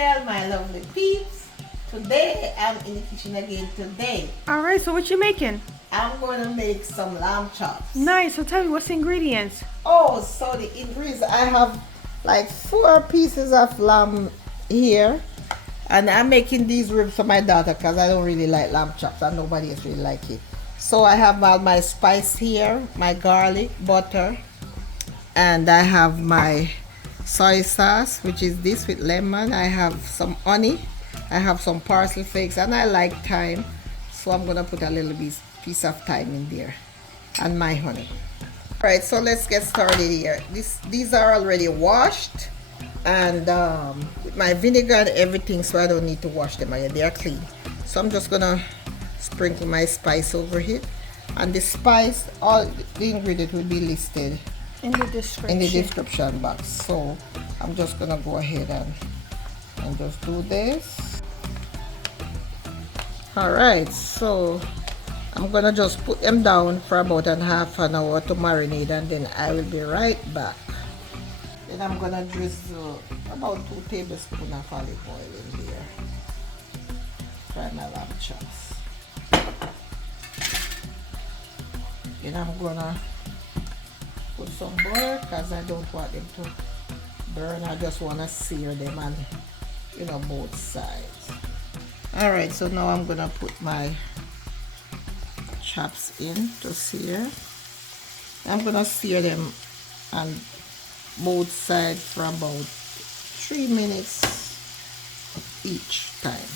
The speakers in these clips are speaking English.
channel, my lovely peeps. Today I'm in the kitchen again today. Alright, so what you making? I'm going to make some lamb chops. Nice, so tell me what's the ingredients? Oh, so the ingredients, I have like 4 pieces of lamb here. And I'm making these ribs for my daughter because I don't really like lamb chops and nobody else really like it. So I have all my spice here, my garlic, butter, and I have my soy sauce, which is this with lemon. I have some honey, I have some parsley flakes, and I like thyme, so I'm gonna put a little piece of thyme in there, and my honey. All right, so let's get started here. These are already washed, and with my vinegar and everything, so I don't need to wash them again. They are clean. So I'm just gonna sprinkle my spice over here, and the spice, all the ingredients will be listed In the description box. So I'm just gonna go ahead and just do this. All right, so I'm gonna just put them down for about half an hour to marinate, and then I will be right back. Then I'm gonna drizzle about 2 tablespoons of olive oil in there. Fry my lamb chops. Then I'm gonna put some butter because I don't want them to burn. I just want to sear them on, both sides. All right, so now I'm gonna put my chops in to sear. I'm gonna sear them on both sides for about 3 minutes each time.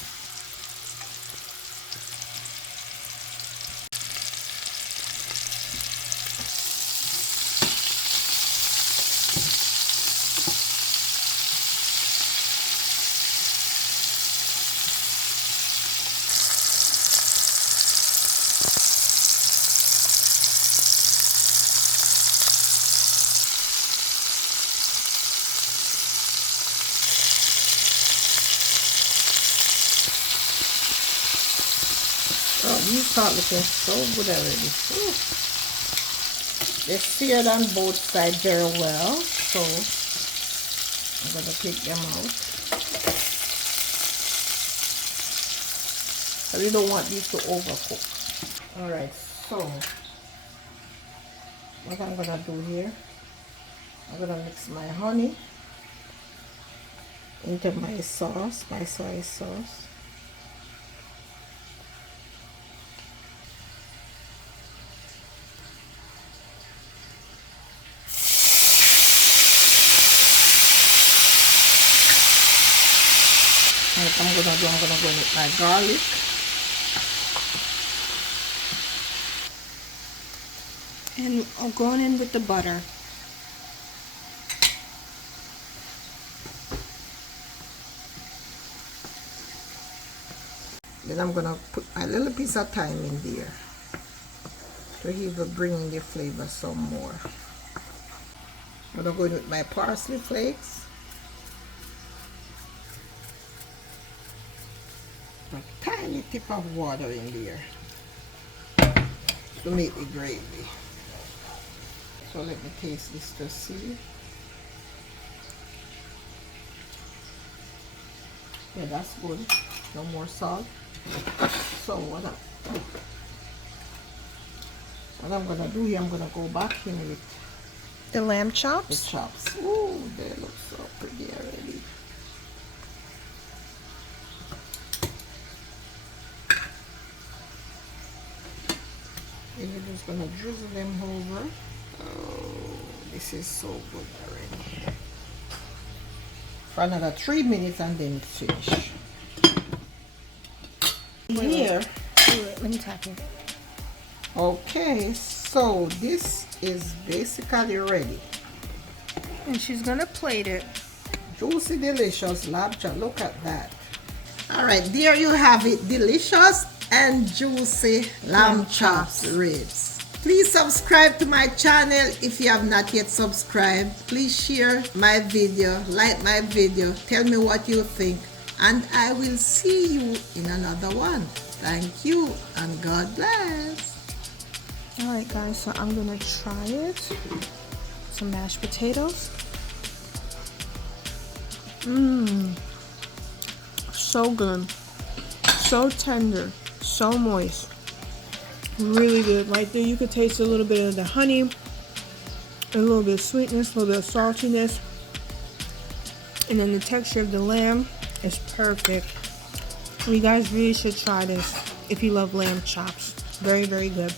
Oh, these start looking so good already. Ooh. They're seared on both sides very well, so I'm going to take them out. So we don't want these to overcook. Alright, so what I'm going to do here, I'm going to mix my honey into my sauce, my soy sauce. I'm gonna go in with my garlic. And I'm going in with the butter. Then I'm gonna put my little piece of thyme in there to even bring in the flavor some more. I'm gonna go in with my parsley flakes. A tiny tip of water in there to make the gravy. So let me taste this to see. Yeah, that's good. No more salt. So what I'm gonna do here, I'm gonna go back in with The lamb the chops? chops. Ooh, they look so pretty already. And you're just gonna drizzle them over. Oh, this is so good already. For another 3 minutes and then finish. Here. Let me tap it. Okay, so this is basically ready. And she's gonna plate it. Juicy, delicious lamb chop. Look at that. All right, there you have it. Delicious and juicy lamb chops ribs. Please subscribe to my channel if you have not yet subscribed. Please share my video, like my video, tell me what you think, and I will see you in another one. Thank you and God bless. Alright guys, so I'm gonna try it. Some mashed potatoes. so good, so tender, so moist. Really good. Right there you could taste a little bit of the honey, a little bit of sweetness, a little bit of saltiness, and then the texture of the lamb is perfect. You guys really should try this if you love lamb chops. Very, very good.